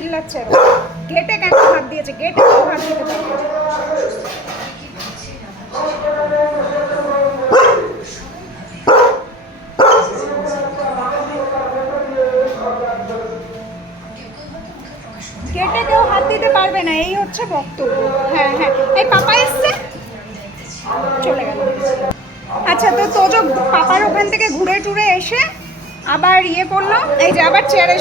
চিল্লাচ্ছে, গেটে কেন হাত দিয়েছে, গেটে কেউ হাত দিতে পারবে না। গেটে কেউ হাত দিতে পারবে না, এই হচ্ছে বক্তব্য। হ্যাঁ হ্যাঁ, এই পাপা এসছে, চলে গেল। আচ্ছা, তো তোজো পাপার ওখান থেকে ঘুরে টুরে এসে আবার ইয়ে করলো, এই যে আবার চেয়ারে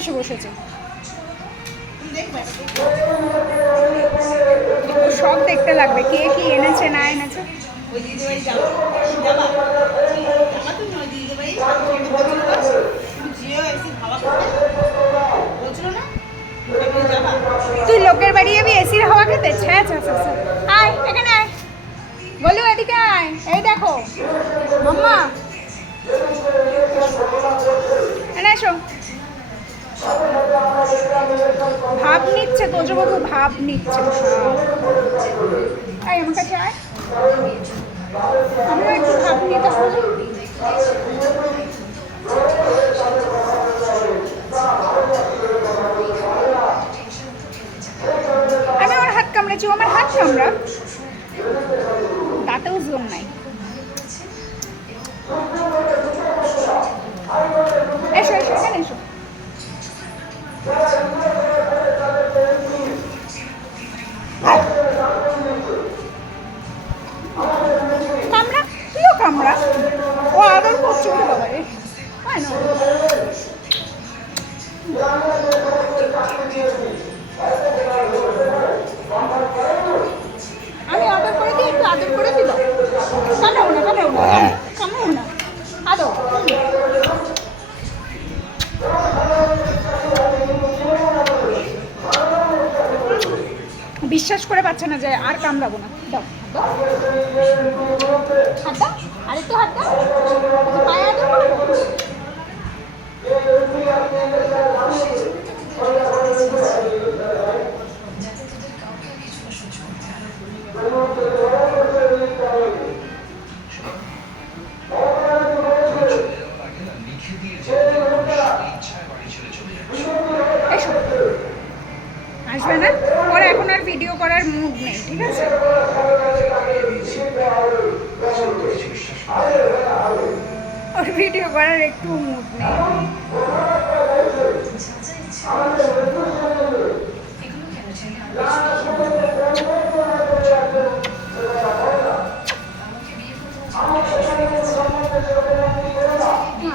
এসে বসেছে। সব দেখতে লাগবে, কে কি এনেছে না এনেছে। তুই লোকের বাড়ি যাবি এসির হাওয়া খেতে? আয় এখানে আয়, বলু এদিকে আয়। এই দেখো মাম্মা, এসো। ভাব নিচ্ছে তোজবাবু, ভাব নিচ্ছে। আয় আমার কাছে আয়, আমরা একটু ভাব নিতে হবে। আমি আমার হাত কামড়েছি, আমার হাত কামড়া, তাতেও জোর নাই। এসো এসো, এখানে এসো। কামড়া, তুইও কামড়া। ও আদর করছে ওরে বাবা রে। আমি আদর করে দিই, একটু আদর করে দিল। কামড়াও না, কামড়াও না, কামড়াও না, আদর। বিশ্বাস করে পাচ্ছে না যে আর কামড়াবো না। দাও হাত দাও, আরেকটু হাত দাও, পায়ে আদর করবো। আসবে না, ওর এখন আর ভিডিও করার মুড নেই, ঠিক আছে? ওর ভিডিও করার একটু মুড নেই।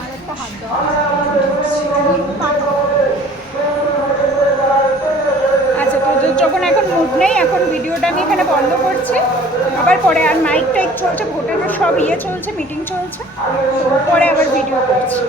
আরেকটা হাত দাও। আচ্ছা, তো যখন এখন মুড নেই, এখন ভিডিওটা আমি এখানে বন্ধ করছি। আবার পরে আর মাইক টাইক চলছে, ভোটেরও সব চলছে, মিটিং চলছে, তো পরে আবার ভিডিও করছি।